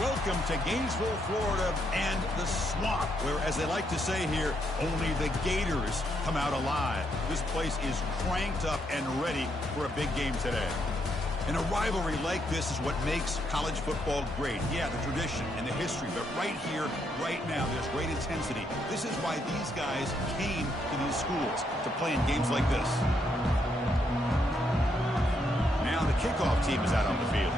Welcome to Gainesville, Florida, and the swamp, where, as they like to say here, only the Gators come out alive. This place is cranked up and ready for a big game today. And a rivalry like this is what makes college football great. Yeah, the tradition and the history, but right here, right now, there's great intensity. This is why these guys came to these schools, to play in games like this. Now the kickoff team is out on the field.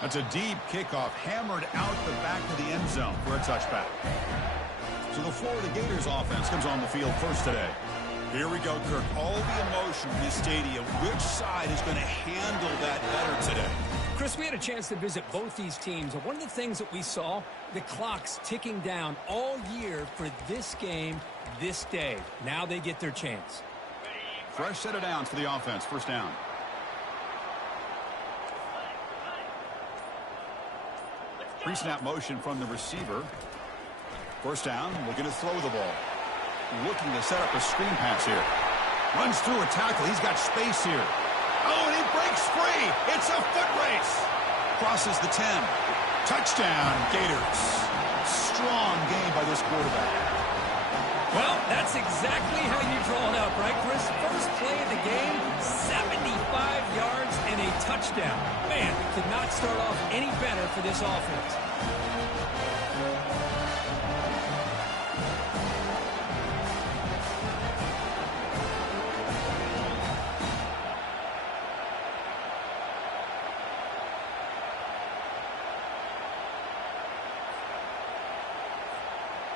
That's a deep kickoff, hammered out the back of the end zone for a touchback. So the Florida Gators offense comes on the field first today. Here we go, Kirk. All the emotion in this stadium. Which side is going to handle that better today? Chris, we had a chance to visit both these teams, and one of the things that we saw, the clock's ticking down all year for this game, this day. Now they get their chance. Fresh set of downs for the offense. First down. Pre-snap motion from the receiver. First down, looking to throw the ball. Looking to set up a screen pass here. Runs through a tackle. He's got space here. Oh, and he breaks free. It's a foot race. Crosses the 10. Touchdown, Gators. Strong game by this quarterback. Well, that's exactly how you draw it up, right, Chris? First play of the game, 75 yards and a touchdown. Man, could not start off any better for this offense.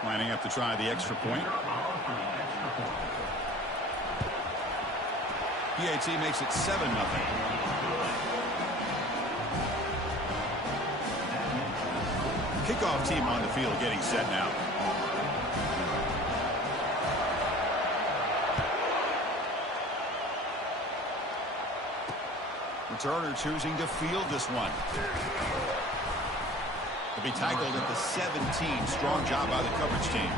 Lining up to try the extra point. PAT makes it 7-0. Kickoff team on the field getting set now. Returner choosing to field this one. To be tackled at the 17. Strong job by the coverage team.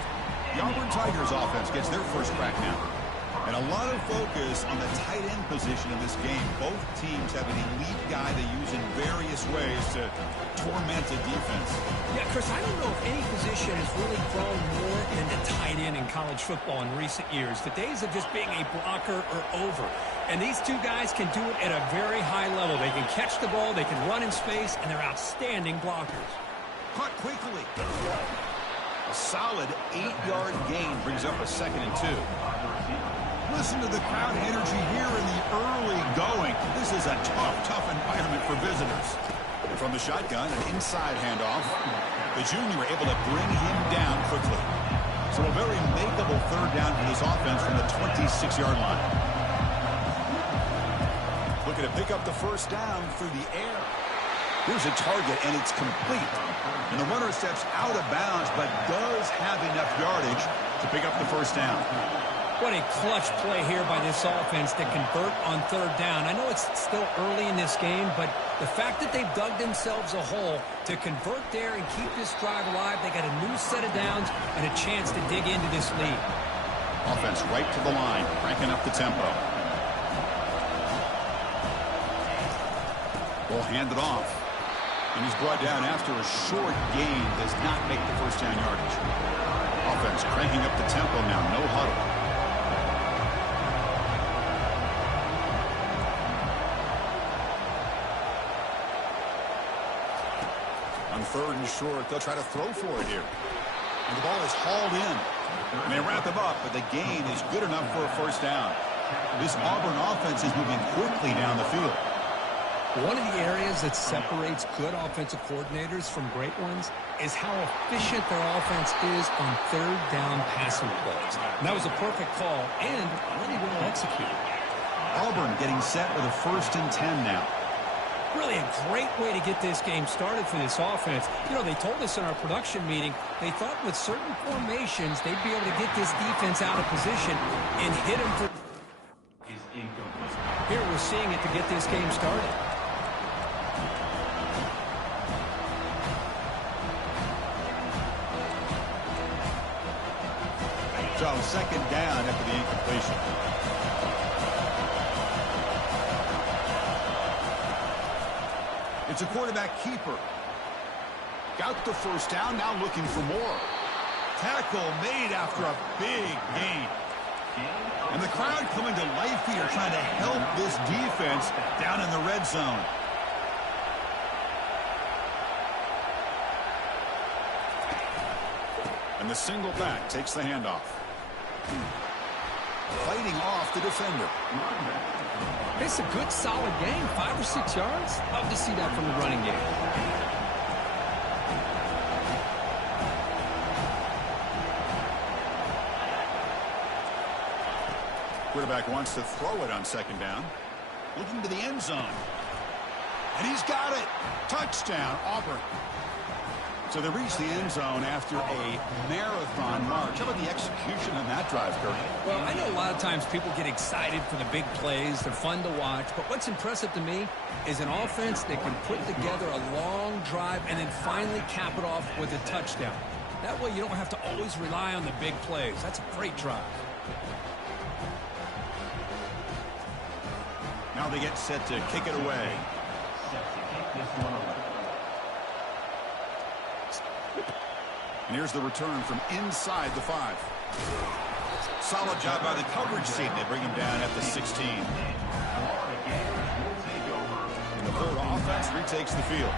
The Auburn Tigers offense gets their first crack now. And a lot of focus on the tight end position in this game. Both teams have an elite guy they use in various ways to torment a defense. Yeah, Chris, I don't know if any position has really grown more into tight end in college football in recent years. The days of just being a blocker are over. And these two guys can do it at a very high level. They can catch the ball, they can run in space, and they're outstanding blockers. Caught quickly. A solid 8-yard gain brings up a 2nd and 2. Listen to the crowd energy here in the early going. This is a tough environment for visitors. And from the shotgun, an inside handoff. The junior able to bring him down quickly. So a very makeable third down for this offense from the 26-yard line. Looking to pick up the first down through the air. Here's a target, and it's complete. And the runner steps out of bounds, but does have enough yardage to pick up the first down. What a clutch play here by this offense to convert on third down. I know it's still early in this game, but the fact that they've dug themselves a hole to convert there and keep this drive alive, they got a new set of downs and a chance to dig into this lead. Offense right to the line, cranking up the tempo. Ball handed off. And he's brought down after a short gain. Does not make the first down yardage. Offense cranking up the tempo now. No huddle. On 3rd and short, they'll try to throw for it here. And the ball is hauled in. And they wrap him up, but the gain is good enough for a first down. This Auburn offense is moving quickly down the field. One of the areas that separates good offensive coordinators from great ones is how efficient their offense is on third down passing plays. And that was a perfect call and really well executed. Auburn getting set with a 1st and 10 now. Really a great way to get this game started for this offense. You know, they told us in our production meeting they thought with certain formations they'd be able to get this defense out of position and hit them for... Here we're seeing it to get this game started. So 2nd down after the incompletion. It's a quarterback keeper. Got the first down, now looking for more. Tackle made after a big gain. And the crowd coming to life here, trying to help this defense down in the red zone. And the single back takes the handoff. Fighting off the defender. It's a good, solid game. 5 or 6 yards. Love to see that from the running game. Quarterback wants to throw it on second down. Looking to the end zone. And he's got it. Touchdown, Auburn. So they reach the end zone after a marathon march. How about the execution on that drive, Kirk? Well, I know a lot of times people get excited for the big plays. They're fun to watch. But what's impressive to me is an offense that can put together a long drive and then finally cap it off with a touchdown. That way you don't have to always rely on the big plays. That's a great drive. Now they get set to kick it away. And here's the return from inside the 5. Solid job by the coverage team. They bring him down at the 16. And the Florida offense retakes the field.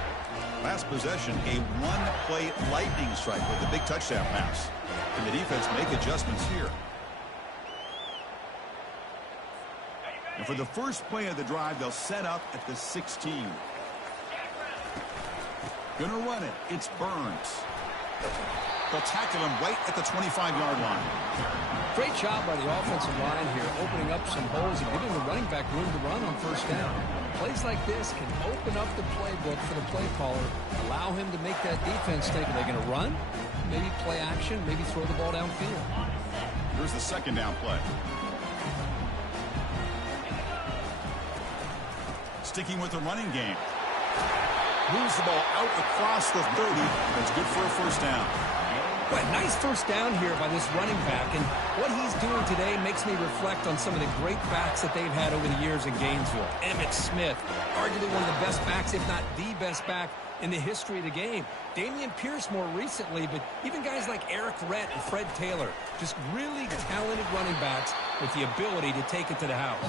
Last possession, a one-play lightning strike with a big touchdown pass. Can the defense make adjustments here? And for the first play of the drive, they'll set up at the 16. Gonna run it. It's Burns. They'll tackle him right at the 25-yard line. Great job by the offensive line here, opening up some holes and giving the running back room to run on first down. Plays like this can open up the playbook for the play caller, allow him to make that defense think, are they going to run? Maybe play action, maybe throw the ball downfield. Here's the second down play. Sticking with the running game. Moves the ball out across the 30. That's good for a first down. Well, nice first down here by this running back. And what he's doing today makes me reflect on some of the great backs that they've had over the years in Gainesville. Emmitt Smith, arguably one of the best backs, if not the best back in the history of the game. Damian Pierce more recently, but even guys like Eric Rett and Fred Taylor, just really talented running backs with the ability to take it to the house.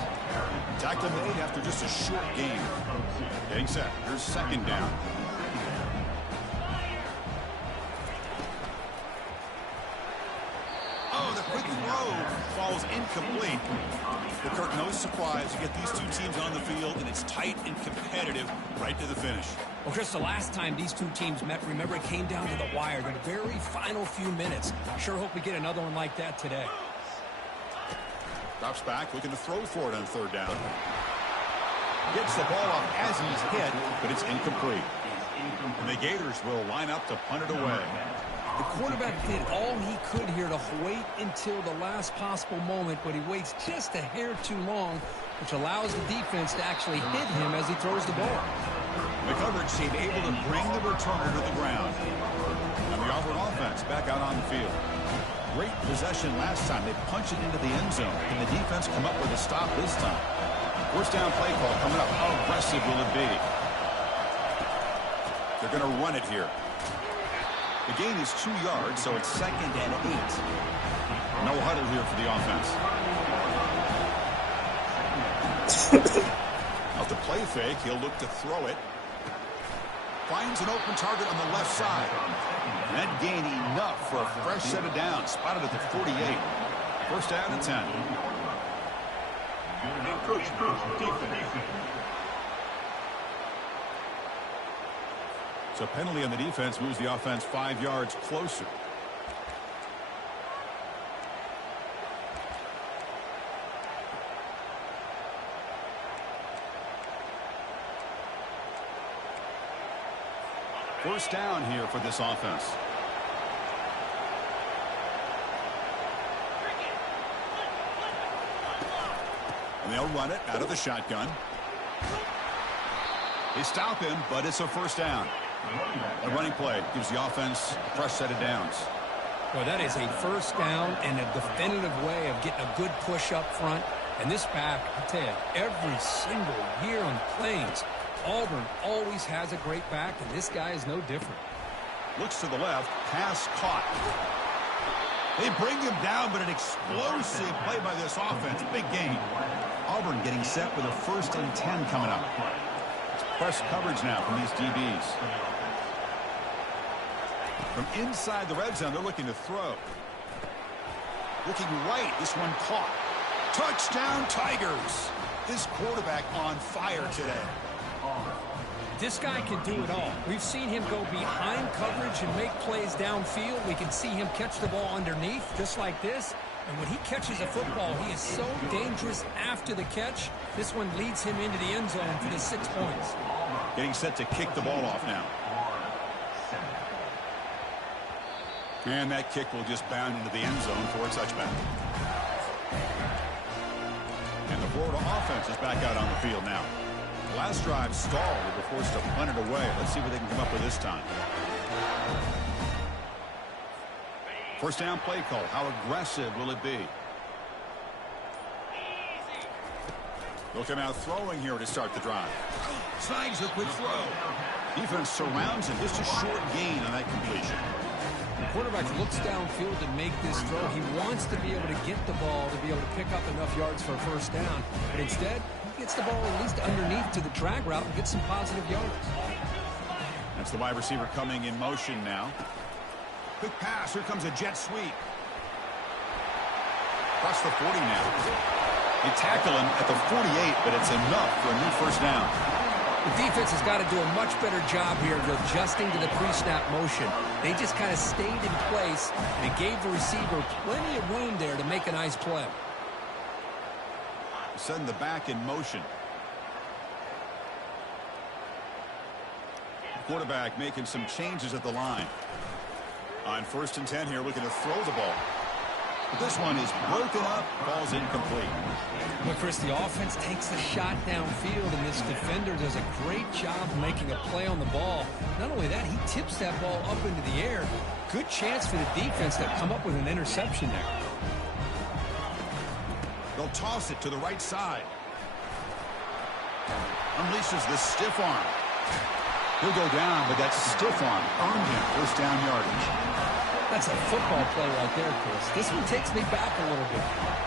Tackle made after just a short game. Getting set. Here's second down. Oh, the quick throw falls incomplete. But Kirk, no surprise. You get these two teams on the field, and it's tight and competitive right to the finish. Well, Chris, the last time these two teams met, remember, it came down to the wire, the very final few minutes. Sure hope we get another one like that today. Drops back, looking to throw for it on third down. Gets the ball off as he's hit, but it's incomplete. And the Gators will line up to punt it away. The quarterback did all he could here to wait until the last possible moment, but he waits just a hair too long, which allows the defense to actually hit him as he throws the ball. The coverage team able to bring the returner to the ground. And the Auburn offense back out on the field. Great possession last time. They punch it into the end zone. Can the defense come up with a stop this time? First down play call coming up. How aggressive will it be? They're going to run it here. The gain is 2 yards, so it's 2nd and 8. No huddle here for the offense. Out the play fake, he'll look to throw it. Finds an open target on the left side. And that gain enough for a fresh set of downs. Spotted at the 48. First down and 10. So penalty on the defense moves the offense 5 yards closer. First down here for this offense. And they'll run it out of the shotgun. They stop him, but it's a first down. The running play gives the offense a fresh set of downs. Well, that is a first down and a definitive way of getting a good push up front. And this back, I tell you, every single year on the Plains, Auburn always has a great back, and this guy is no different. Looks to the left. Pass caught. They bring him down, but an explosive play by this offense. Big gain. Auburn getting set with a 1st and 10 coming up. It's press coverage now from these DBs. From inside the red zone, they're looking to throw. Looking right. This one caught. Touchdown, Tigers. This quarterback on fire today. This guy can do it all. We've seen him go behind coverage and make plays downfield. We can see him catch the ball underneath, just like this. And when he catches a football, he is so dangerous after the catch. This one leads him into the end zone for the 6 points. Getting set to kick the ball off now. And that kick will just bound into the end zone for a touchback. And the Florida offense is back out on the field now. The last drive stalled. They were forced to punt it away. Let's see what they can come up with this time. First down play call. How aggressive will it be? They'll come out throwing here to start the drive. Snags a quick throw. Defense surrounds him. Just a short gain on that completion. The quarterback looks downfield to make this throw. He wants to be able to get the ball to be able to pick up enough yards for a first down. But instead, he gets the ball at least underneath to the drag route and gets some positive yards. That's the wide receiver coming in motion now. Quick pass. Here comes a jet sweep. Across the 40 now. They tackle him at the 48, but it's enough for a new first down. The defense has got to do a much better job here of adjusting to the pre-snap motion. They just kind of stayed in place, and it gave the receiver plenty of room there to make a nice play. Send the back in motion. The quarterback making some changes at the line. On 1st and 10 here, looking to throw the ball. But this one is broken up, falls incomplete. Well, Chris, the offense takes the shot downfield, and this defender does a great job of making a play on the ball. Not only that, he tips that ball up into the air. Good chance for the defense to come up with an interception there. They'll toss it to the right side. Unleashes the stiff arm. He'll go down, but that stiff arm earned him first down yardage. That's a football play right there, Chris. This one takes me back a little bit.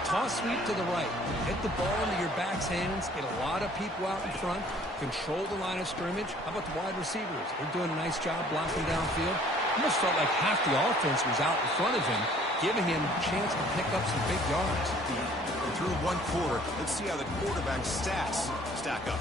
Toss sweep to the right. Hit the ball into your back's hands. Get a lot of people out in front. Control the line of scrimmage. How about the wide receivers? They're doing a nice job blocking downfield. Almost felt like half the offense was out in front of him, giving him a chance to pick up some big yards. Through one quarter, let's see how the quarterback's stats stack up.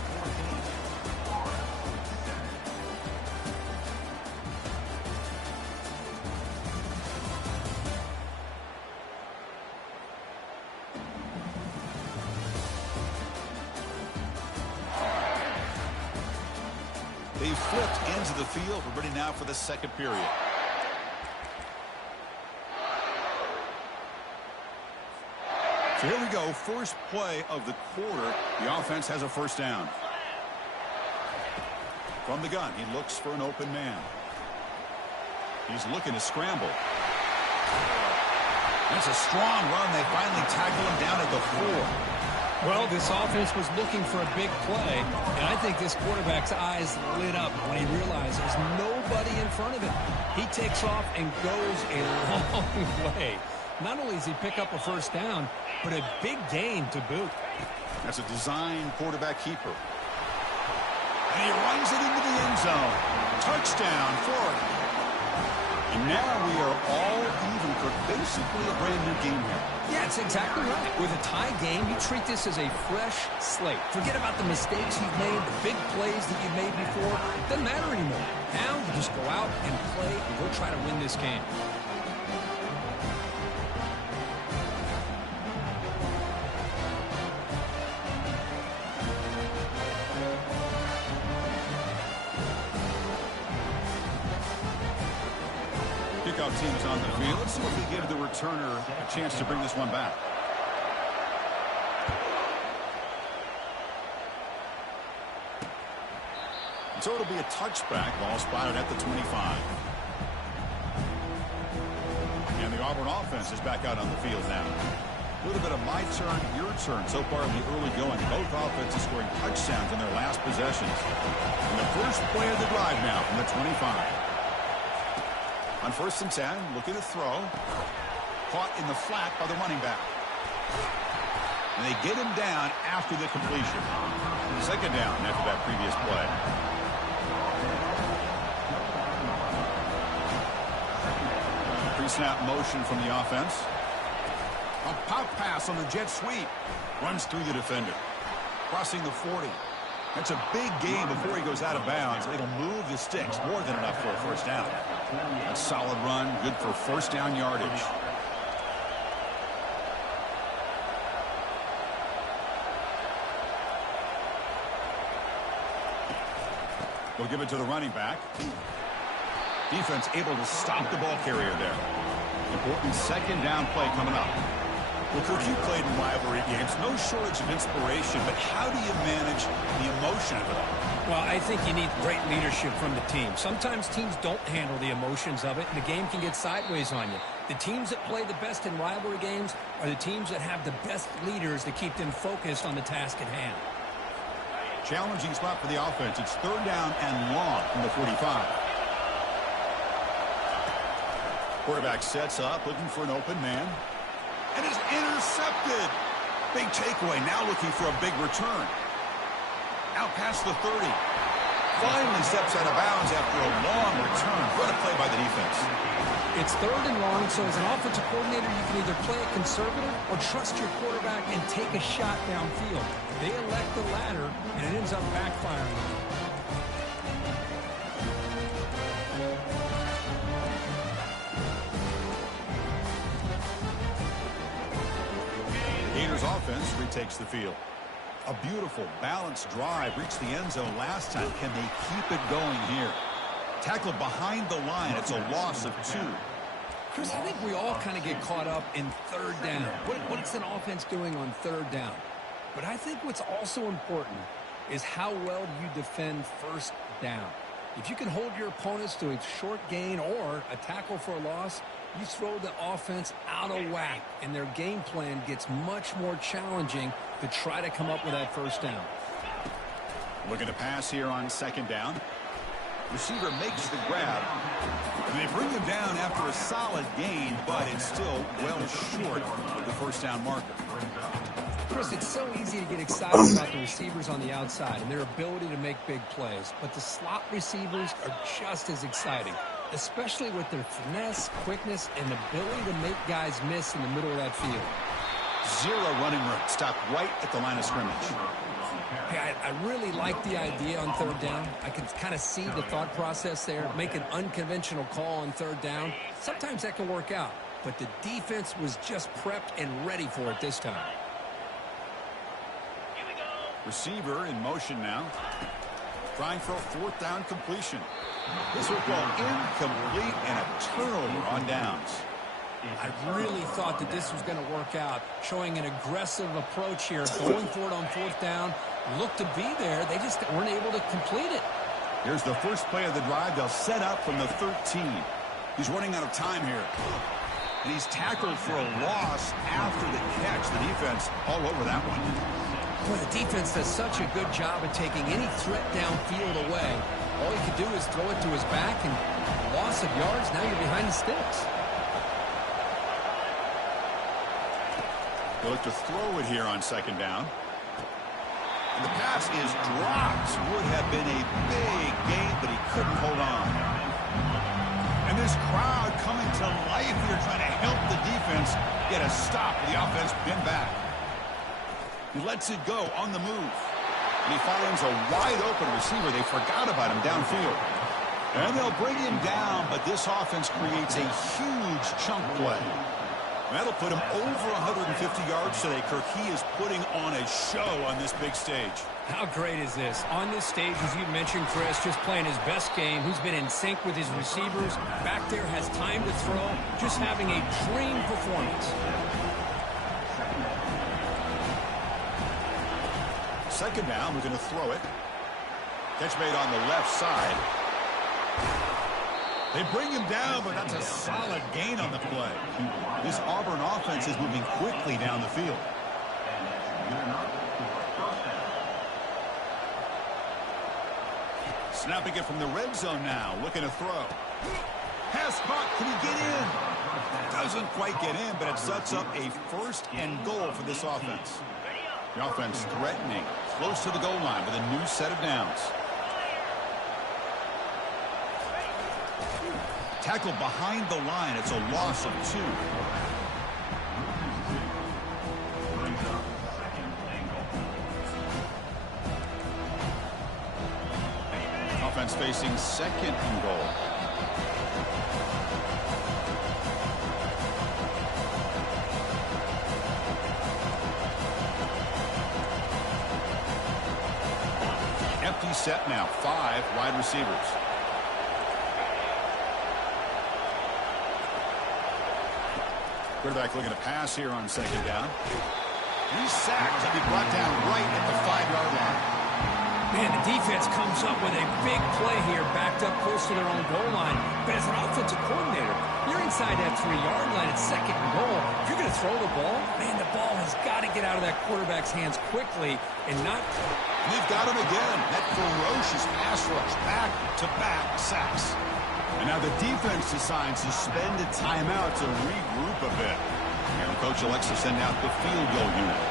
They flipped ends of the field. We're ready now for the second period. So here we go. First play of the quarter. The offense has a first down. From the gun, he looks for an open man. He's looking to scramble. That's a strong run. They finally tackle him down at the 4. Well, this offense was looking for a big play, and I think this quarterback's eyes lit up when he realized there's nobody in front of him. He takes off and goes a long way. Not only does he pick up a first down, but a big gain to boot. That's a design quarterback keeper. And he runs it into the end zone. Touchdown, Florida. And now we are all even for basically a brand new game here. Yeah, that's exactly right. With a tie game, you treat this as a fresh slate. Forget about the mistakes you've made, the big plays that you've made before. It doesn't matter anymore. Now you just go out and play and go try to win this game. Kickoff team's on the field. Let's see if we give the returner a chance to bring this one back. So it'll be a touchback. Ball spotted at the 25. And the Auburn offense is back out on the field now. A little bit of my turn, your turn so far in the early going. Both offenses scoring touchdowns in their last possessions. And the first play of the drive now from the 25. On 1st and 10, looking to throw. Caught in the flat by the running back. And they get him down after the completion. 2nd down after that previous play. Pre-snap motion from the offense. A pop pass on the jet sweep. Runs through the defender. Crossing the 40. That's a big gain before he goes out of bounds. It'll move the sticks. More than enough for a 1st down. A solid run. Good for 1st down yardage. We'll give it to the running back. Defense able to stop the ball carrier there. Important 2nd down play coming up. Well, Kirk, you played in rivalry games. No shortage of inspiration, but how do you manage the emotion of it all? Well, I think you need great leadership from the team. Sometimes teams don't handle the emotions of it, and the game can get sideways on you. The teams that play the best in rivalry games are the teams that have the best leaders to keep them focused on the task at hand. Challenging spot for the offense. It's 3rd down and long from the 45. Quarterback sets up, looking for an open man. And is intercepted. Big takeaway. Now looking for a big return. Out past the 30. Finally steps out of bounds after a long return. What a play by the defense. It's 3rd and long, so as an offensive coordinator, you can either play it conservative or trust your quarterback and take a shot downfield. They elect the latter, and it ends up backfiring. Gators offense retakes the field. A beautiful, balanced drive reached the end zone last time. Can they keep it going here? Tackled behind the line. It's a loss of 2. Chris, I think we all kind of get caught up in 3rd down. What's an offense doing on 3rd down? But I think what's also important is how well you defend 1st down. If you can hold your opponents to a short gain or a tackle for a loss, you throw the offense out of whack, and their game plan gets much more challenging to try to come up with that 1st down. Looking to pass here on 2nd down. Receiver makes the grab. And they bring him down after a solid gain, but it's still well short of the 1st down marker. Chris, it's so easy to get excited about the receivers on the outside and their ability to make big plays, but the slot receivers are just as exciting, especially with their finesse, quickness, and ability to make guys miss in the middle of that field. 0 running room. Stopped right at the line of scrimmage. Hey, I really like the idea on 3rd down. I can kind of see the thought process there. Make an unconventional call on 3rd down. Sometimes that can work out, but the defense was just prepped and ready for it this time. Receiver in motion now. Trying for a 4th down completion. This will go incomplete and a turnover on downs. I really thought that this was going to work out, showing an aggressive approach here, going for it on 4th down. Looked to be there. They just weren't able to complete it. Here's the first play of the drive. They'll set up from the 13. He's running out of time here. And he's tackled for a loss after the catch. The defense all over that one. Boy, the defense does such a good job of taking any threat downfield away. All he could do is throw it to his back, and loss of yards, now you're behind the sticks. They look to throw it here on 2nd down. And the pass is dropped. Would have been a big gain, but he couldn't hold on. And this crowd coming to life here, trying to help the defense get a stop with the offense pinned back. He lets it go on the move. And he finds a wide-open receiver. They forgot about him downfield. And they'll bring him down, but this offense creates a huge chunk play. That'll put him over 150 yards today, Kirk. He is putting on a show on this big stage. How great is this? On this stage, as you mentioned, Chris, just playing his best game. He's been in sync with his receivers. Back there, has time to throw. Just having a dream performance. 2nd down, we're going to throw it. Catch made on the left side. They bring him down, but that's a solid gain on the play. This Auburn offense is moving quickly down the field. Snapping it from the red zone now, looking to throw. Pass caught, can he get in? Doesn't quite get in, but it sets up a first and goal for this offense. The offense threatening, close to the goal line with a new set of downs. Tackled behind the line, it's a loss of 2. Offense facing second and goal. Empty set now, 5 wide receivers. Quarterback looking to pass here on second down. He's sacked to be brought down right at the 5-yard line. Man, the defense comes up with a big play here, backed up close to their own goal line. But as an offensive coordinator, you're inside that 3-yard line at second and goal. If you're going to throw the ball, man, the ball has got to get out of that quarterback's hands quickly and not... They've got him again. That ferocious pass rush, back-to-back sacks. And now the defense decides to spend a timeout to regroup a bit. And coach elects to send out the field goal unit.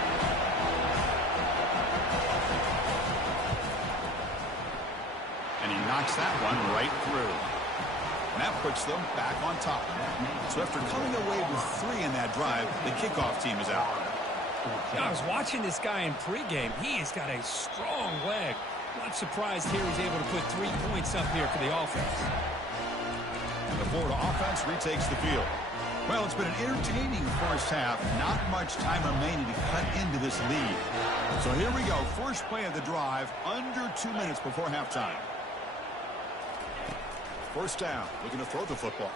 And he knocks that one right through. And that puts them back on top. So after coming away with 3 in that drive, the kickoff team is out. I was watching this guy in pregame. He has got a strong leg. Not surprised here he's able to put 3 points up here for the offense. And the Florida offense retakes the field. Well, it's been an entertaining first half. Not much time remaining to cut into this lead. So here we go. First play of the drive, under 2 minutes before halftime. First down, looking to throw the football.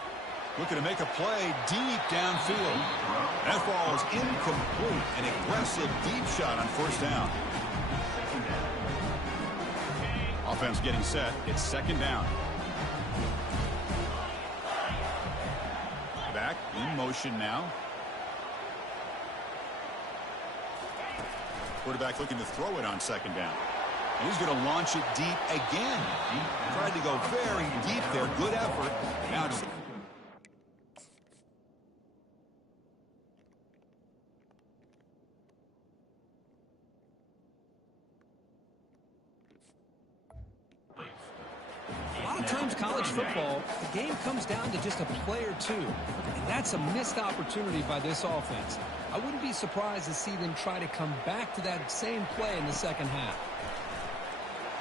Looking to make a play deep downfield. That ball is incomplete. An aggressive deep shot on first down. Offense getting set. It's second down. Back in motion now. Quarterback looking to throw it on second down. And he's going to launch it deep again. He tried to go very deep there. Good effort. Now just... College football, the game comes down to just a play or two. And that's a missed opportunity by this offense. I wouldn't be surprised to see them try to come back to that same play in the second half.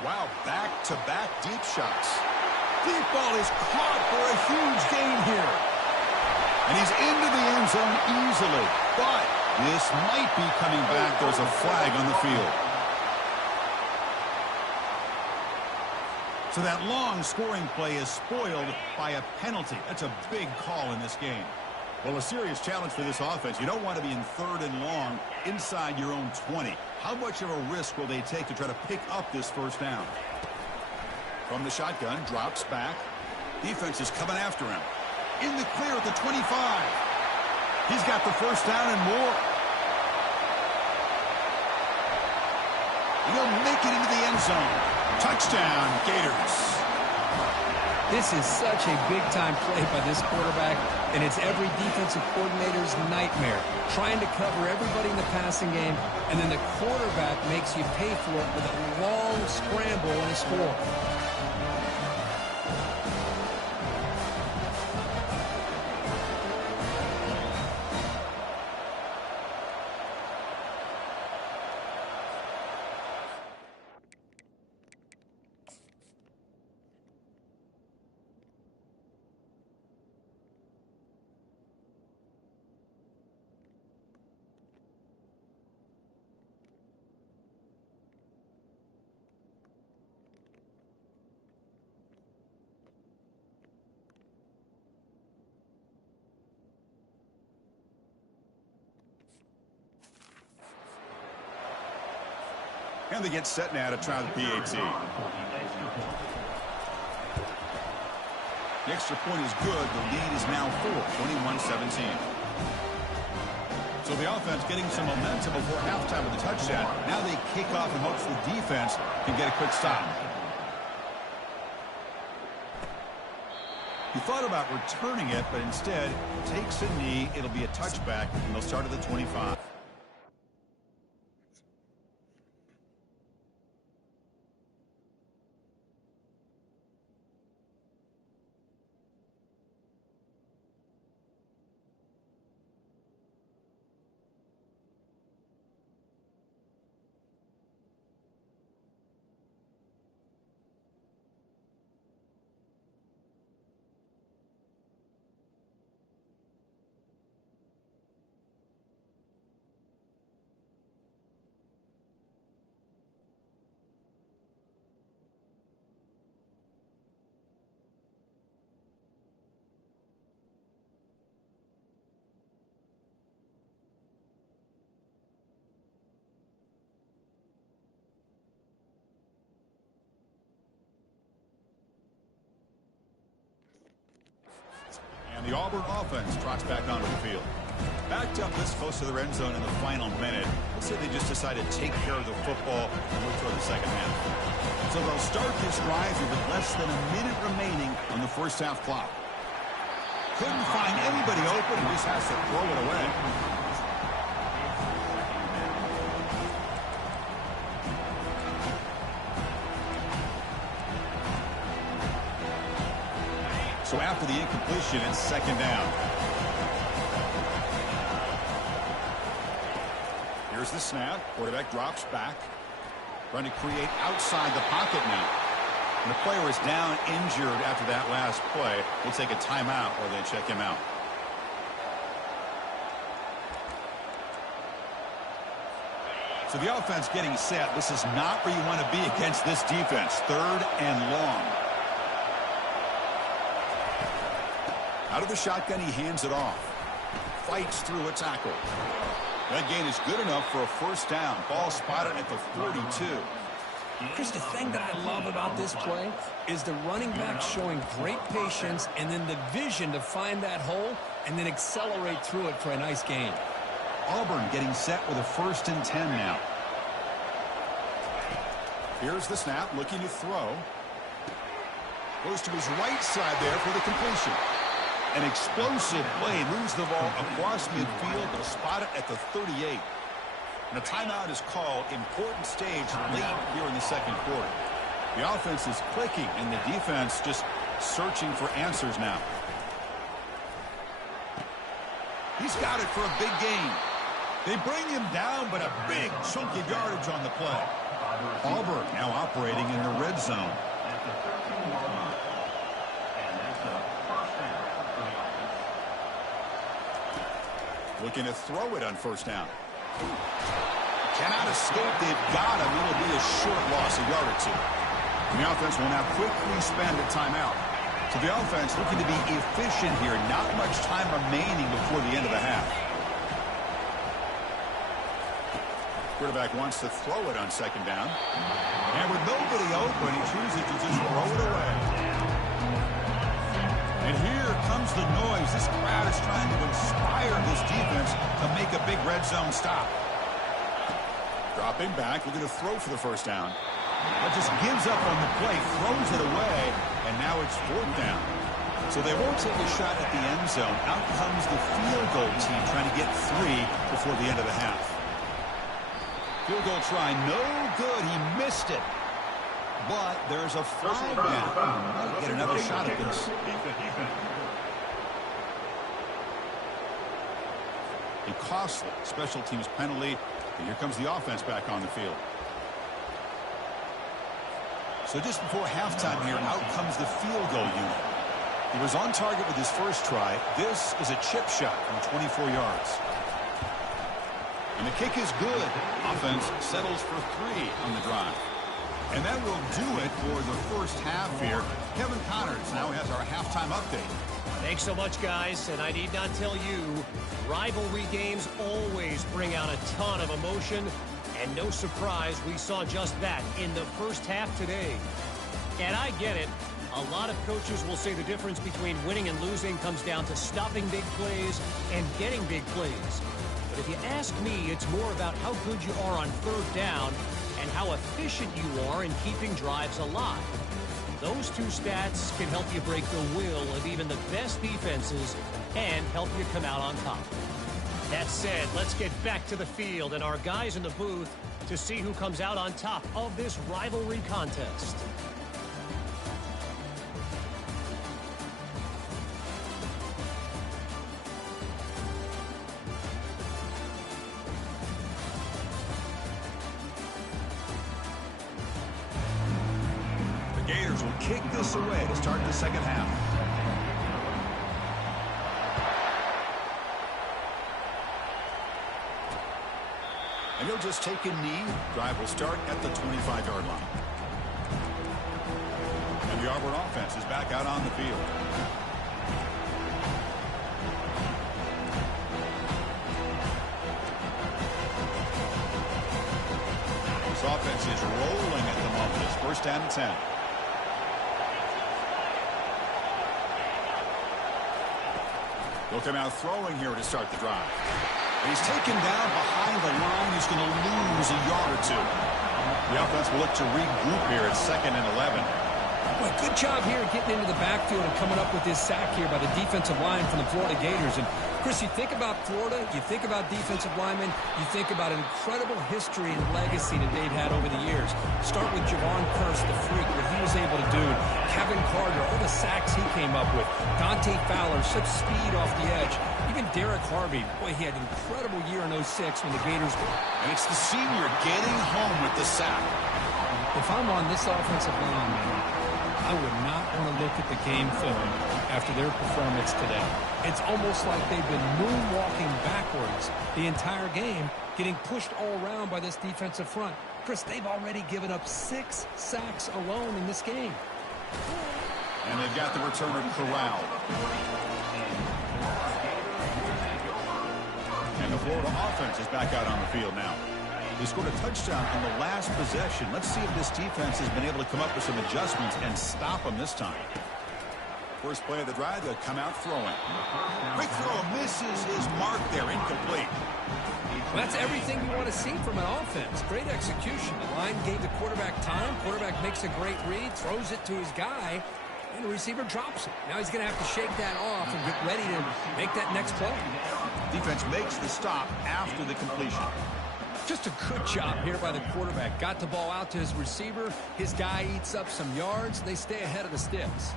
Wow, back-to-back deep shots. Deep ball is caught for a huge gain here. And he's into the end zone easily. But this might be coming back. There's a flag on the field. So that long scoring play is spoiled by a penalty. That's a big call in this game. Well, a serious challenge for this offense. You don't want to be in third and long inside your own 20. How much of a risk will they take to try to pick up this first down? From the shotgun, drops back. Defense is coming after him. In the clear at the 25. He's got the first down and more. And he'll make it into the end zone. Touchdown, Gators. This is such a big-time play by this quarterback, and it's every defensive coordinator's nightmare. Trying to cover everybody in the passing game, and then the quarterback makes you pay for it with a long scramble and a score. And they get set now to try the PAT. The extra point is good. The lead is now 21-17. So the offense getting some momentum before halftime with a touchdown. Now they kick off in hopes the defense can get a quick stop. He thought about returning it, but instead takes a knee. It'll be a touchback, and they'll start at the 25. The Auburn offense trots back onto the field. Backed up this close to the red zone in the final minute. Let's say they just decide to take care of the football and move toward the second half. So they'll start this drive with less than a minute remaining on the first half clock. Couldn't find anybody open. He just has to throw it away. So after the incompletion, it's second down. Here's the snap. Quarterback drops back. Trying to create outside the pocket now. And the player is down injured after that last play. We'll take a timeout or they check him out. So the offense getting set. This is not where you want to be against this defense. Third and long. Out of the shotgun, he hands it off. Fights through a tackle. That gain is good enough for a first down. Ball spotted at the 42. Chris, the thing that I love about this play is the running back showing great patience and then the vision to find that hole and then accelerate through it for a nice gain. Auburn getting set with a 1st and 10 now. Here's the snap, looking to throw. Goes to his right side there for the completion. An explosive play, moves the ball across midfield. They'll spot it at the 38. And a timeout is called. Important stage late here in the second quarter. The offense is clicking, and the defense just searching for answers now. He's got it for a big gain. They bring him down, but a big chunk of yardage on the play. Auburn now operating in the red zone. Looking to throw it on first down. Cannot escape. They've got him. It'll be a short loss, a yard or two. And the offense will now quickly spend a timeout. So the offense looking to be efficient here. Not much time remaining before the end of the half. Quarterback wants to throw it on second down. And with nobody open, he chooses to just throw it away. And here comes the noise. This crowd is trying to inspire this defense to make a big red zone stop. Dropping back, looking to throw for the first down. But just gives up on the play, throws it away, and now it's 4th down. So they won't take a shot at the end zone. Out comes the field goal team trying to get 3 before the end of the half. Field goal try, no good. He missed it. But there's a flag now. Might get another shot at this. A costly special teams penalty. And here comes the offense back on the field. So just before halftime here, out comes the field goal unit. He was on target with his first try. This is a chip shot from 24 yards. And the kick is good. Offense settles for 3 on the drive. And that will do it for the first half here. Kevin Connors now has our halftime update. Thanks so much, guys. And I need not tell you, rivalry games always bring out a ton of emotion. And no surprise, we saw just that in the first half today. And I get it. A lot of coaches will say the difference between winning and losing comes down to stopping big plays and getting big plays. But if you ask me, it's more about how good you are on third down and how efficient you are in keeping drives alive. Those two stats can help you break the will of even the best defenses and help you come out on top. That said, let's get back to the field and our guys in the booth to see who comes out on top of this rivalry contest. The Gators will kick this away to start the second half. And he'll just take a knee. Drive will start at the 25-yard line. And the Auburn offense is back out on the field. This offense is rolling at the moment. It's first down and 10. They'll come out throwing here to start the drive. He's taken down behind the line. He's going to lose a yard or two. The offense will look to regroup here at 2nd and 11. Boy, good job here getting into the backfield and coming up with this sack here by the defensive line from the Florida Gators. And, Chris, you think about Florida, you think about defensive linemen, you think about an incredible history and legacy that they've had over the years. Start with Javon Curse, the freak, what he was able to do. Kevin Carter, all the sacks he came up with. Dante Fowler, such speed off the edge. Even Derek Harvey, boy, he had an incredible year in 06 when the Gators were. And it's the senior getting home with the sack. If I'm on this offensive line, I would not want to look at the game film after their performance today. It's almost like they've been moonwalking backwards the entire game, getting pushed all around by this defensive front. Chris, they've already given up 6 sacks alone in this game. And they've got the returner corralled. And the Florida offense is back out on the field now. They scored a touchdown in the last possession. Let's see if this defense has been able to come up with some adjustments and stop them this time. First play of the drive, they'll come out throwing. Quick throw, misses his mark there, incomplete. Well, that's everything you want to see from an offense. Great execution. The line gave the quarterback time. Quarterback makes a great read, throws it to his guy, and the receiver drops it. Now he's going to have to shake that off and get ready to make that next play. Defense makes the stop after the completion. Just a good job here by the quarterback. Got the ball out to his receiver. His guy eats up some yards. They stay ahead of the sticks.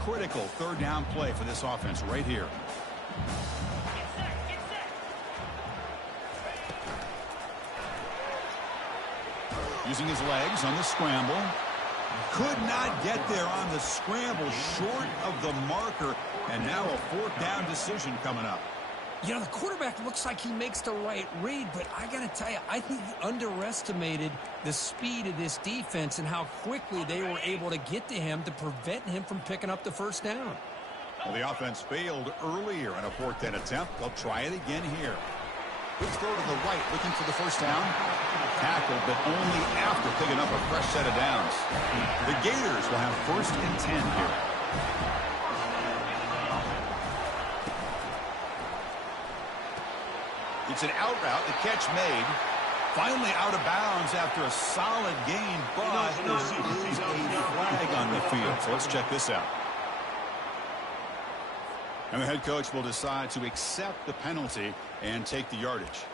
Critical third down play for this offense right here. Using his legs on the scramble. Could not get there on the scramble, short of the marker. And now a fourth down decision coming up. You know, the quarterback looks like he makes the right read, but I got to tell you, I think he underestimated the speed of this defense and how quickly they were able to get to him to prevent him from picking up the first down. Well, the offense failed earlier in a fourth down attempt. They'll try it again here. Quick throw to the right, looking for the first down. Tackled, but only after picking up a fresh set of downs. The Gators will have 1st and 10 here. It's an out route, the catch made. Finally out of bounds after a solid gain, but there is a flag on the field. So let's check this out. And the head coach will decide to accept the penalty and take the yardage.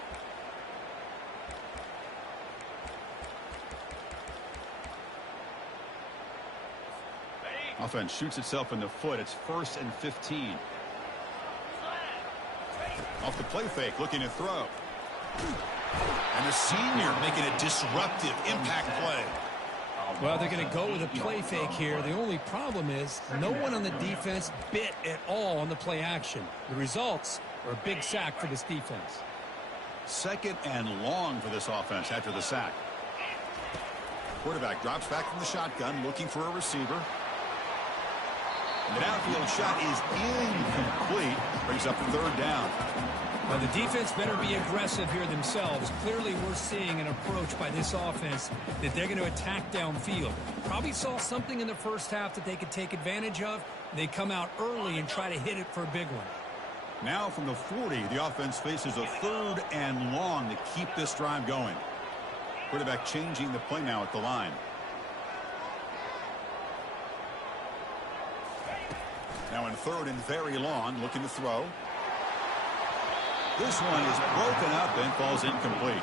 Offense shoots itself in the foot. It's 1st and 15. Off the play fake, looking to throw. And the senior making a disruptive impact play. Well, they're going to go with a play fake here. The only problem is no one on the defense bit at all on the play action. The results are a big sack for this defense. 2nd and long for this offense after the sack. Quarterback drops back from the shotgun, looking for a receiver. The downfield shot is incomplete. Brings up third down. Well, the defense better be aggressive here themselves. Clearly, we're seeing an approach by this offense that they're going to attack downfield. Probably saw something in the first half that they could take advantage of. They come out early and try to hit it for a big one. Now from the 40, the offense faces a third and long to keep this drive going. Quarterback changing the play now at the line. Now in third and very long, looking to throw. This one is broken up and falls incomplete.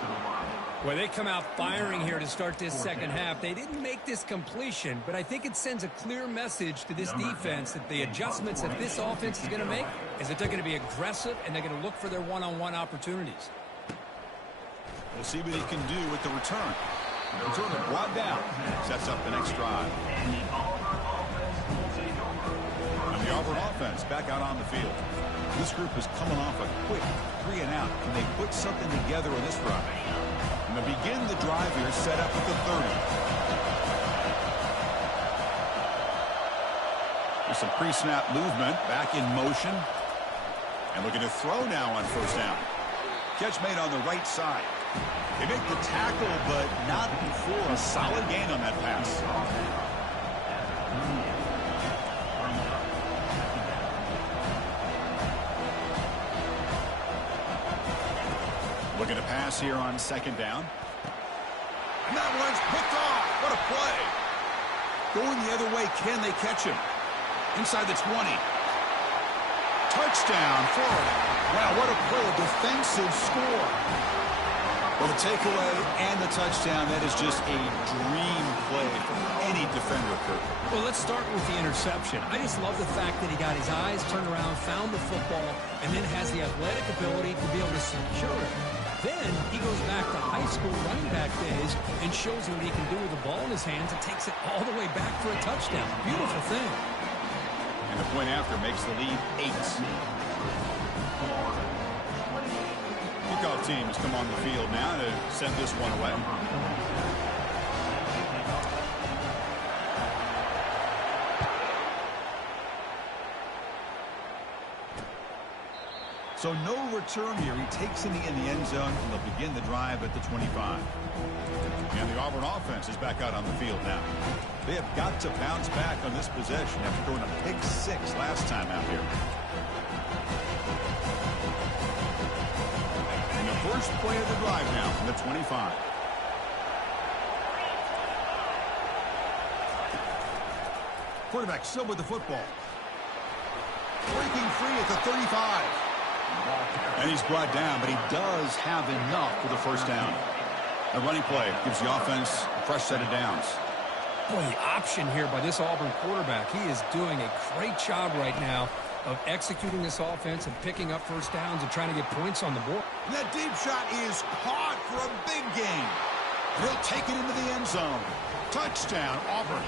Well, they come out firing here to start this second half. They didn't make this completion, but I think it sends a clear message to this defense that the adjustments that this offense is going to make is that they're going to be aggressive and they're going to look for their one-on-one opportunities. We'll see what he can do with the return. Return it brought down. Sets up the next drive. And the Auburn offense back out on the field. This group is coming off a quick 3-and-out. Can they put something together in this drive? And they begin the drive here, set up at the 30. There's some pre-snap movement, back in motion. And looking to throw now on first down. Catch made on the right side. They make the tackle, but not before a solid gain on that pass. Looking to pass here on second down. And that one's picked off. What a play. Going the other way, can they catch him? Inside the 20. Touchdown, Florida. Wow, what a play, a defensive score. Well, the takeaway and the touchdown, that is just a dream play for any defender, Kurt. Well, let's start with the interception. I just love the fact that he got his eyes turned around, found the football, and then has the athletic ability to be able to secure it. Then he goes back to high school running back days and shows you what he can do with the ball in his hands and takes it all the way back for a touchdown. Beautiful thing. And the point after makes the lead 8. Kickoff team has come on the field now to send this one away. So no return here. He takes in the end zone, and they'll begin the drive at the 25. And the Auburn offense is back out on the field now. They have got to bounce back on this possession after throwing a pick 6 last time out here. And the first play of the drive now from the 25. Quarterback still with the football. Breaking free at the 35. And he's brought down, but he does have enough for the first down. A running play gives the offense a fresh set of downs. Boy, the option here by this Auburn quarterback, he is doing a great job right now of executing this offense and picking up first downs and trying to get points on the board. And that deep shot is caught for a big gain. He'll take it into the end zone. Touchdown, Auburn.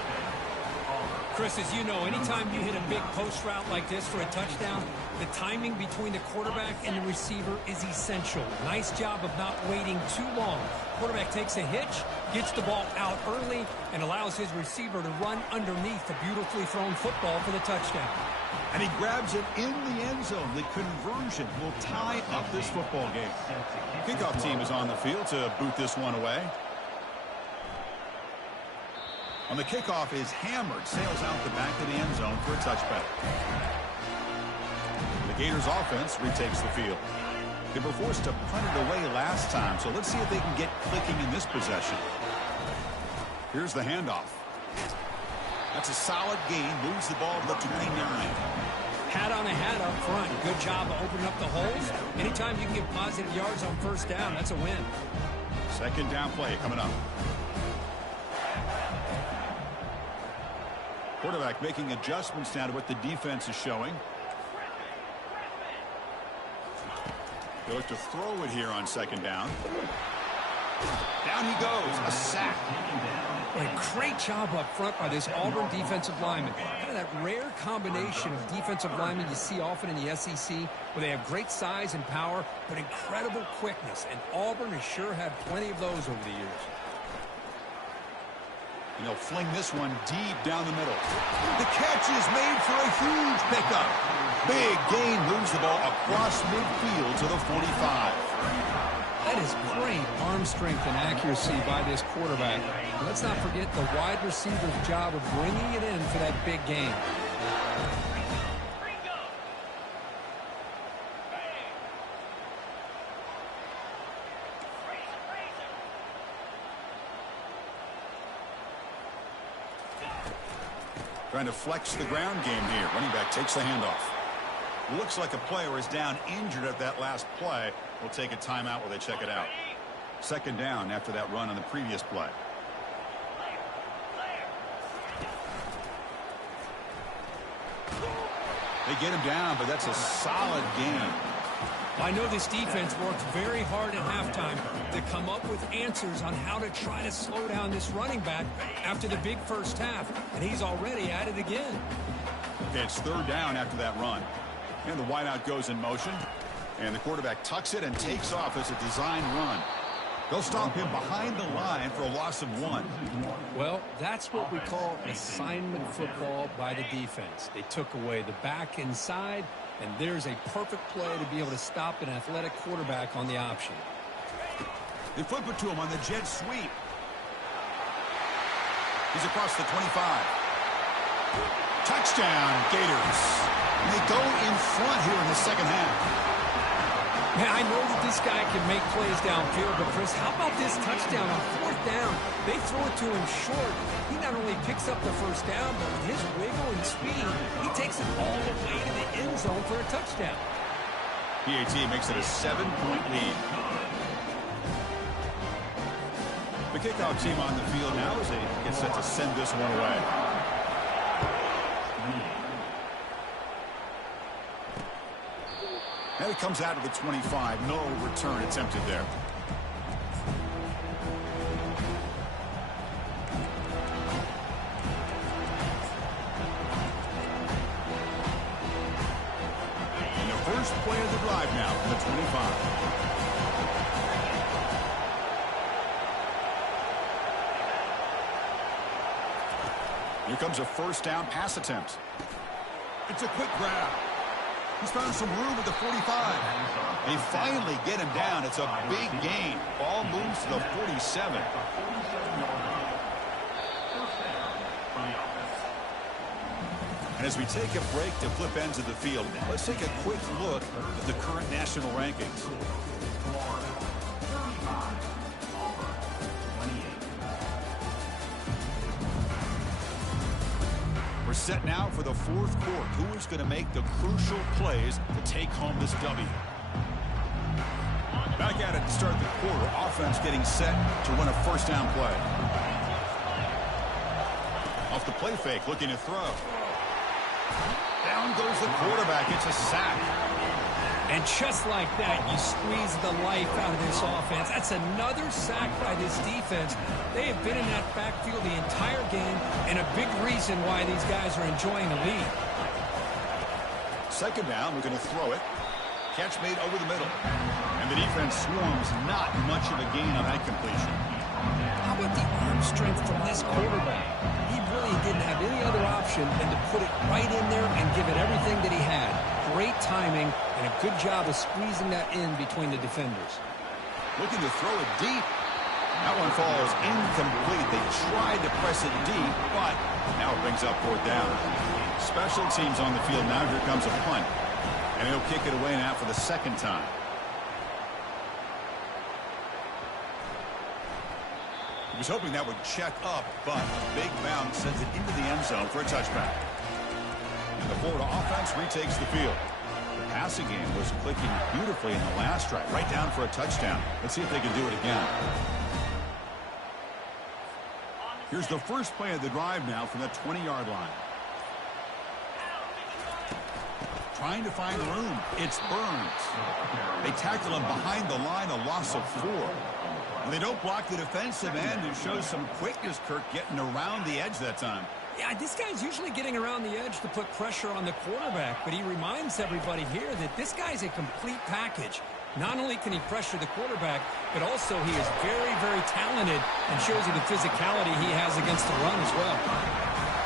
Chris, as you know, anytime you hit a big post route like this for a touchdown, the timing between the quarterback and the receiver is essential. Nice job of not waiting too long. Quarterback takes a hitch, gets the ball out early, and allows his receiver to run underneath the beautifully thrown football for the touchdown. And he grabs it in the end zone. The conversion will tie up this football game. Kickoff team is on the field to boot this one away. On the kickoff is hammered, sails out the back of the end zone for a touchback. The Gators offense retakes the field. They were forced to punt it away last time, so let's see if they can get clicking in this possession. Here's the handoff. That's a solid gain, moves the ball to the 29. Hat on a hat up front. Good job of opening up the holes. Anytime you can get positive yards on first down, that's a win. Second down play coming up. Quarterback making adjustments now to what the defense is showing. They look to throw it here on second down. Down he goes, a sack. A great job up front by this Auburn defensive lineman. Kind of that rare combination of defensive linemen you see often in the SEC, where they have great size and power, but incredible quickness. And Auburn has sure had plenty of those over the years. And he'll fling this one deep down the middle. The catch is made for a huge pickup. Big gain, moves the ball across midfield to the 45. That is great arm strength and accuracy by this quarterback. Let's not forget the wide receiver's job of bringing it in for that big gain. Trying to flex the ground game here. Running back takes the handoff. Looks like a player is down injured at that last play. We'll take a timeout while they check it out. Second down after that run on the previous play. They get him down, but that's a solid gain. I know this defense worked very hard at halftime to come up with answers on how to try to slow down this running back after the big first half, and he's already at it again. Okay, it's third down after that run. And the wideout goes in motion, and the quarterback tucks it and takes off as a design run. They'll stop him behind the line for a loss of 1. Well, that's what we call assignment football by the defense. They took away the back inside, and there's a perfect play to be able to stop an athletic quarterback on the option. They flip it to him on the jet sweep. He's across the 25. Touchdown, Gators. And they go in front here in the second half. Man, I know that this guy can make plays downfield, but Chris, how about this touchdown on fourth down? They throw it to him short. He not only picks up the first down, but with his wiggle and speed, he takes it all the way to the end zone for a touchdown. PAT makes it a 7-point lead. The kickoff team on the field now as they get set to send this one away. And it comes out of the 25. No return attempted there. And the first play of the drive now from the 25. Here comes a first down pass attempt. It's a quick grab. He's found some room at the 45. They finally get him down. It's a big gain. Ball moves to the 47. And as we take a break to flip ends of the field, let's take a quick look at the current national rankings. Set now for the fourth quarter. Who is going to make the crucial plays to take home this W? Back at it to start the quarter. Offense getting set to run a first down play. Off the play fake, looking to throw. Down goes the quarterback. It's a sack. And just like that, you squeeze the life out of this offense. That's another sack by this defense. They have been in that backfield the entire game, and a big reason why these guys are enjoying the lead. Second down, we're going to throw it. Catch made over the middle. And the defense swarms. Not much of a gain on that completion. How about the arm strength from this quarterback? He really didn't have any other option than to put it right in there and give it everything that he had. Great timing and a good job of squeezing that in between the defenders. Looking to throw it deep. That one falls incomplete. They tried to press it deep, but now it brings up fourth down. Special teams on the field now. Here comes a punt. And he'll kick it away now for the second time. He was hoping that would check up, but a big bounce sends it into the end zone for a touchback. And the Florida offense retakes the field. The passing game was clicking beautifully in the last drive, right down for a touchdown. Let's see if they can do it again. Here's the first play of the drive now from the 20-yard line. Trying to find room. It's Burns. They tackle him behind the line, a loss of 4. And they don't block the defensive end and show some quickness, Kirk, getting around the edge that time. Yeah, this guy's usually getting around the edge to put pressure on the quarterback, but he reminds everybody here that this guy's a complete package. Not only can he pressure the quarterback, but also he is very, very talented and shows you the physicality he has against the run as well.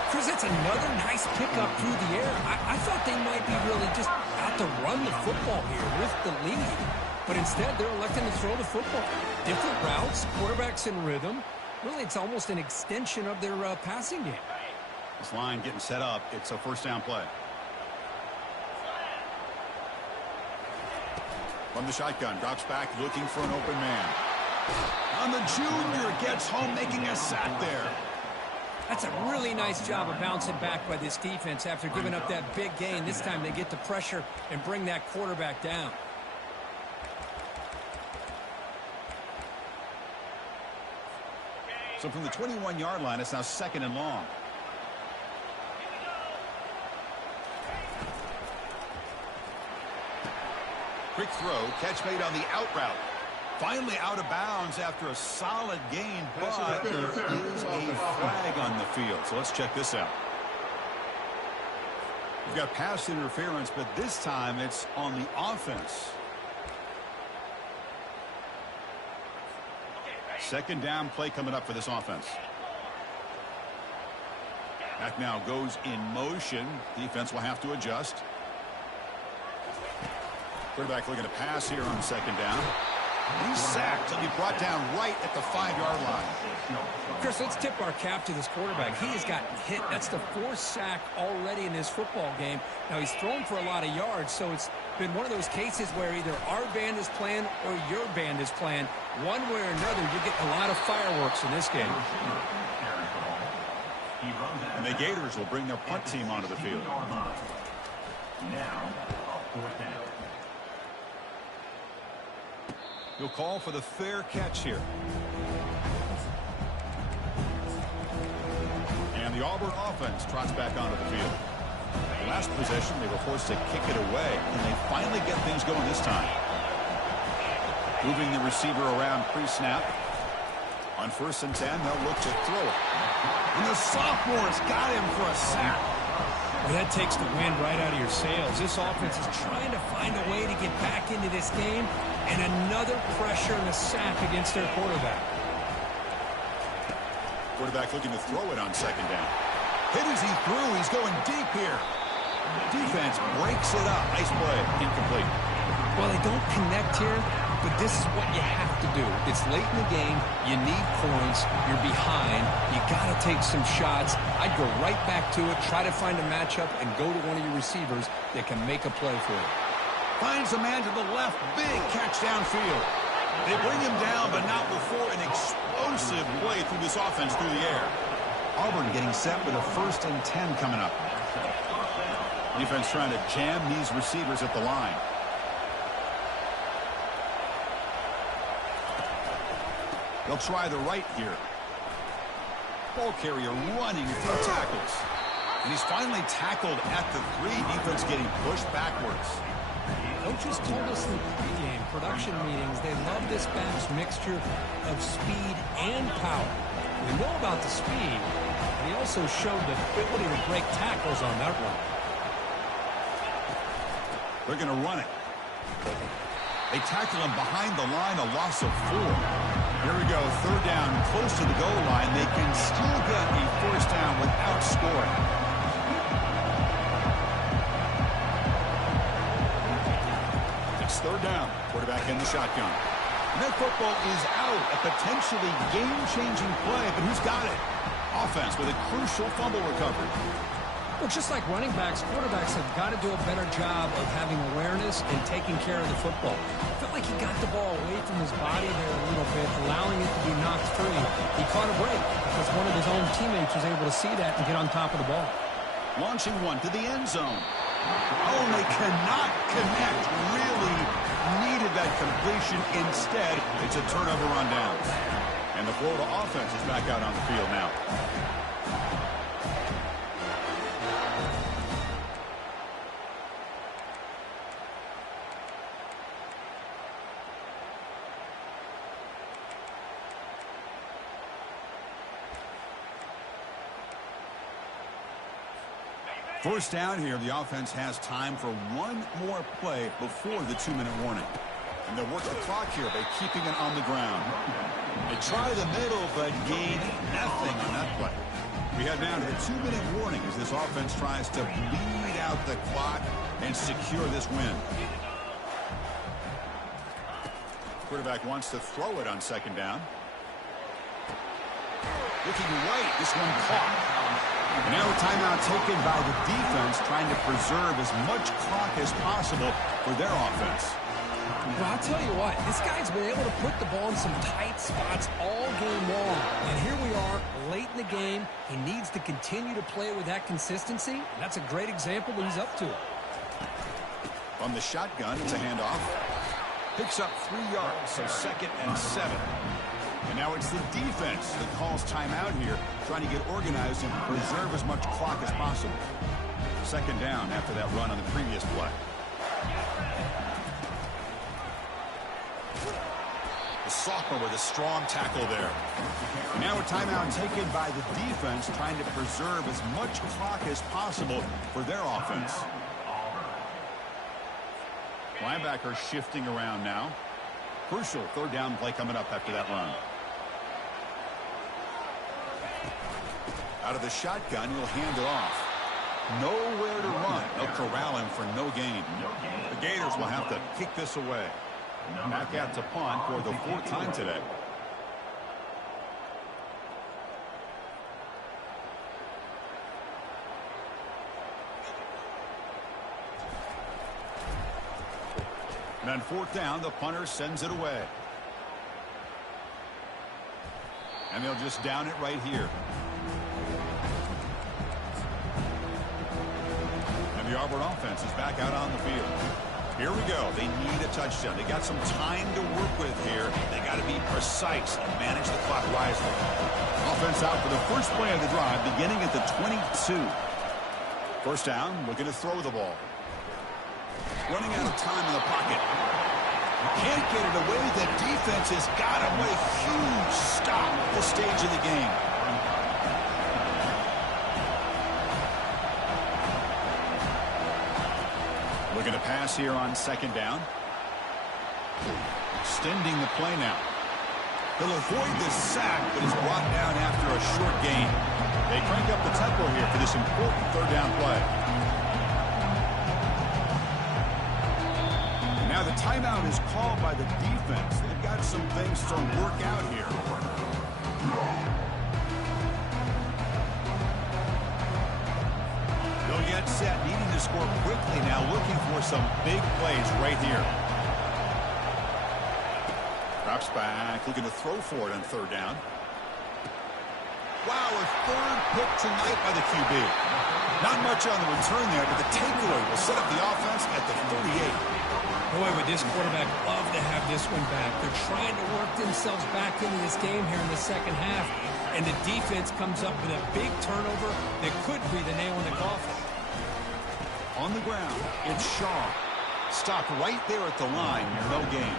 Chris, that's another nice pickup through the air. I thought they might be really just out to run the football here with the lead. But instead, they're electing to throw the football. Different routes, quarterbacks in rhythm. Really, it's almost an extension of their passing game. This line getting set up. It's a first down play. From the shotgun, drops back, looking for an open man. On the junior, gets home, making a sack there. That's a really nice job of bouncing back by this defense after giving up that big gain. This time they get the pressure and bring that quarterback down. So from the 21-yard line, it's now 2nd and long. Quick throw, catch made on the out route. Finally out of bounds after a solid gain, but there is a flag on the field. So let's check this out. We've got pass interference, but this time it's on the offense. 2nd down play coming up for this offense. Back now goes in motion. Defense will have to adjust. Quarterback looking to pass here on 2nd down. He's sacked. He'll be brought down right at the 5-yard line. Chris, let's tip our cap to this quarterback. He has gotten hit. That's the 4th sack already in this football game. Now, he's thrown for a lot of yards, so it's been one of those cases where either our band is playing or your band is playing. One way or another, you get a lot of fireworks in this game. And the Gators will bring their punt team onto the field. He'll call for the fair catch here. And the Auburn offense trots back onto the field. Last possession, they were forced to kick it away, and they finally get things going this time. Moving the receiver around pre-snap. On 1st and 10, they'll look to throw it. And the sophomore's got him for a sack. Well, that takes the wind right out of your sails. This offense is trying to find a way to get back into this game, and another pressure and a sack against their quarterback. Quarterback looking to throw it on 2nd down. Hit as he threw. He's going deep here. Defense breaks it up. Nice play. Incomplete. Well, they don't connect here, but this is what you have to do. It's late in the game. You need points. You're behind. You got to take some shots. I'd go right back to it, try to find a matchup, and go to one of your receivers that can make a play for you. Finds a man to the left. Big catch downfield. They bring him down, but not before an explosive play through this offense through the air. Auburn getting set with a 1st and 10 coming up. Defense trying to jam these receivers at the line. They'll try the right here. Ball carrier running through tackles. And he's finally tackled at the 3. Defense getting pushed backwards. Coaches told us in the pregame production meetings they love this balanced mixture of speed and power. We know about the speed, but he also showed the ability to break tackles on that run. They're going to run it. They tackle him behind the line, a loss of 4. Here we go, 3rd down, close to the goal line. They can still get a 1st down without scoring. It's 3rd down, quarterback in the shotgun. And that football is out, a potentially game-changing play, but who's got it? Offense with a crucial fumble recovery. Well, just like running backs, quarterbacks have got to do a better job of having awareness and taking care of the football. I felt like he got the ball away from his body there a little bit, allowing it to be knocked free. He caught a break because one of his own teammates was able to see that and get on top of the ball. Launching one to the end zone. Oh, and they cannot connect. Really needed that completion. Instead, it's a turnover on down. And the Florida offense is back out on the field now. First down here, the offense has time for one more play before the 2-minute warning. And they'll work the clock here by keeping it on the ground. They try the middle, but gain nothing on that play. We head now to the 2-minute warning as this offense tries to bleed out the clock and secure this win. Quarterback wants to throw it on second down. Looking right, this one caught. And now a timeout taken by the defense, trying to preserve as much clock as possible for their offense. Well, I'll tell you what, this guy's been able to put the ball in some tight spots all game long. And here we are, late in the game. He needs to continue to play with that consistency. And that's a great example when he's up to it. From the shotgun, it's a handoff. Picks up 3 yards, so 2nd and 7. And now it's the defense that calls timeout here, trying to get organized and preserve as much clock as possible. 2nd down after that run on the previous play. The sophomore with a strong tackle there. And now a timeout taken by the defense, trying to preserve as much clock as possible for their offense. Linebacker shifting around now. Crucial 3rd down play coming up after that run. Out of the shotgun, he'll hand it off. Nowhere to run. They'll corral him for no gain. The Gators will have to kick this away. Back out to punt for the 4th time today. And on 4th down, the punter sends it away. And they'll just down it right here. And the Auburn offense is back out on the field. Here we go. They need a touchdown. They got some time to work with here. They got to be precise and manage the clock wisely. Offense out for the first play of the drive, beginning at the 22. 1st down, looking to throw the ball. Running out of time in the pocket. Can't get it away. The defense has got him. What a huge stop at this stage of the game. Looking to pass here on 2nd down. Extending the play now. He'll avoid the sack, but is brought down after a short gain. They crank up the tempo here for this important 3rd down play. And now the timeout is called by the defense. They've got some things to work out here. They'll get set, needing to score quickly now, looking for some big plays right here. Drops back, looking to throw for it on 3rd down. Wow, a 3rd pick tonight by the QB. Not much on the return there, but the takeaway will set up the offense at the 38. Boy, would this quarterback love to have this one back. They're trying to work themselves back into this game here in the 2nd half. And the defense comes up with a big turnover that could be the nail in the coffin. On the ground, it's Shaw. Stopped right there at the line. No gain.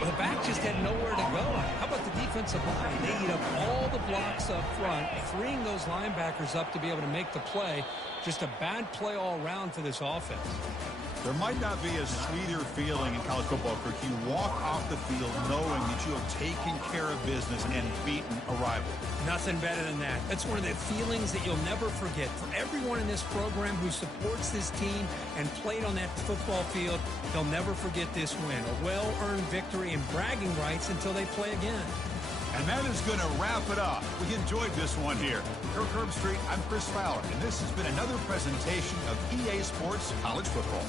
Well, the back just had nowhere to go. How about the defensive line? They eat up all the blocks up front, freeing those linebackers up to be able to make the play. Just a bad play all around for this offense. There might not be a sweeter feeling in college football, Kirk. You walk off the field knowing that you have taken care of business and beaten a rival. Nothing better than that. That's one of the feelings that you'll never forget. For everyone in this program who supports this team and played on that football field, they'll never forget this win. A well-earned victory and bragging rights until they play again. And that is going to wrap it up. We enjoyed this one here. Kirk Herbstreit, I'm Chris Fowler, and this has been another presentation of EA Sports College Football.